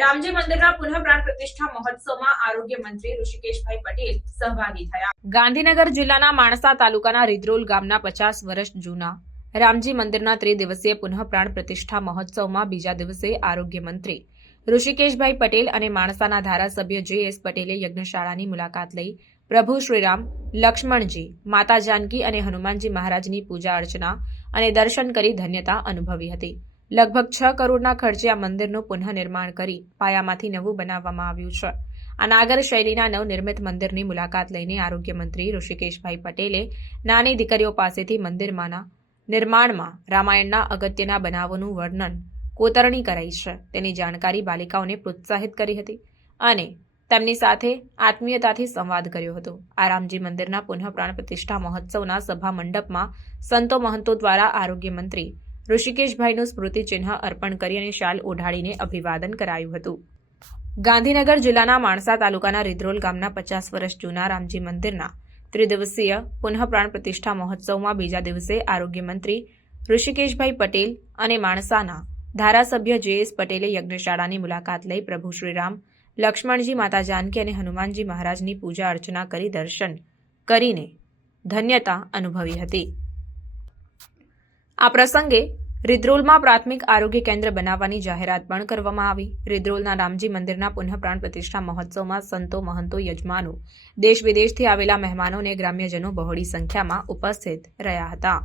રામજી મંદિરના પુનઃ પ્રાણ પ્રતિષ્ઠા મહોત્સવમાં આરોગ્ય મંત્રી ઋષિકેશભાઈ પટેલ સહભાગી થયા। ગાંધીનગર જિલ્લાના માણસા તાલુકાના રીદ્રોલ ગામના 50 વર્ષ જૂના રામજી મંદિરના ત્રિદિવસીય પુનઃ પ્રાણ પ્રતિષ્ઠા મહોત્સવમાં બીજા દિવસે આરોગ્ય મંત્રી ઋષિકેશભાઈ પટેલ અને માણસાના ધારાસભ્ય જે.એસ. પટેલે યજ્ઞશાળાની મુલાકાત લઈ પ્રભુ શ્રીરામ, લક્ષ્મણજી, માતા જાનકી અને હનુમાનજી મહારાજની પૂજા અર્ચના અને દર્શન કરી ધન્યતા અનુભવી હતી। લગભગ 6 કરોડના ખર્ચે આ મંદિરનું પુનઃનિર્માણ કરી પાયામાંથી નવું બનાવવામાં આવ્યું છે। આ નાગર શૈલીના નવનિર્મિત મંદિરની મુલાકાત લઈને આરોગ્ય મંત્રી ઋષિકેશભાઈ પટેલે નાની દીકરીઓ પાસેથી મંદિરમાંના નિર્માણમાં રામાયણના અગત્યના બનાવોનું વર્ણન કોતરણી કરાઈ છે તેની જાણકારી બાલિકાઓને પ્રોત્સાહિત કરી હતી અને તેમની સાથે આત્મીયતાથી સંવાદ કર્યો હતો। આ રામજી મંદિરના પુનઃ પ્રાણ પ્રતિષ્ઠા મહોત્સવના સભા મંડપમાં સંતો મહંતો દ્વારા આરોગ્ય મંત્રી ઋષિકેશભાઈનું સ્મૃતિચિહ્ન અર્પણ કરી અને શાલ ઓઢાડીને અભિવાદન કરાયું હતું। ગાંધીનગર જિલ્લાના માણસા તાલુકાના રીદ્રોલ ગામના 50 વર્ષ જૂના રામજી મંદિરના ત્રિદિવસીય પુનઃ પ્રાણ પ્રતિષ્ઠા મહોત્સવમાં બીજા દિવસે આરોગ્ય મંત્રી ઋષિકેશભાઈ પટેલ અને માણસાના ધારાસભ્ય જે.એસ. પટેલે યજ્ઞશાળાની મુલાકાત લઈ પ્રભુ શ્રીરામ, લક્ષ્મણજી, માતા જાનકી અને હનુમાનજી મહારાજની પૂજા અર્ચના કરી દર્શન કરીને ધન્યતા અનુભવી હતી। આ પ્રસંગે રીદ્રોલમાં પ્રાથમિક આરોગ્ય કેન્દ્ર બનાવવાની જાહેરાત પણ કરવામાં આવી। રીદ્રોલના રામજી મંદિરના પુનઃ પ્રાણ પ્રતિષ્ઠા મહોત્સવમાં સંતો મહંતો યજમાનો દેશ વિદેશથી આવેલા મહેમાનો અને ગ્રામ્યજનો બહોળી સંખ્યામાં ઉપસ્થિત રહ્યા હતા।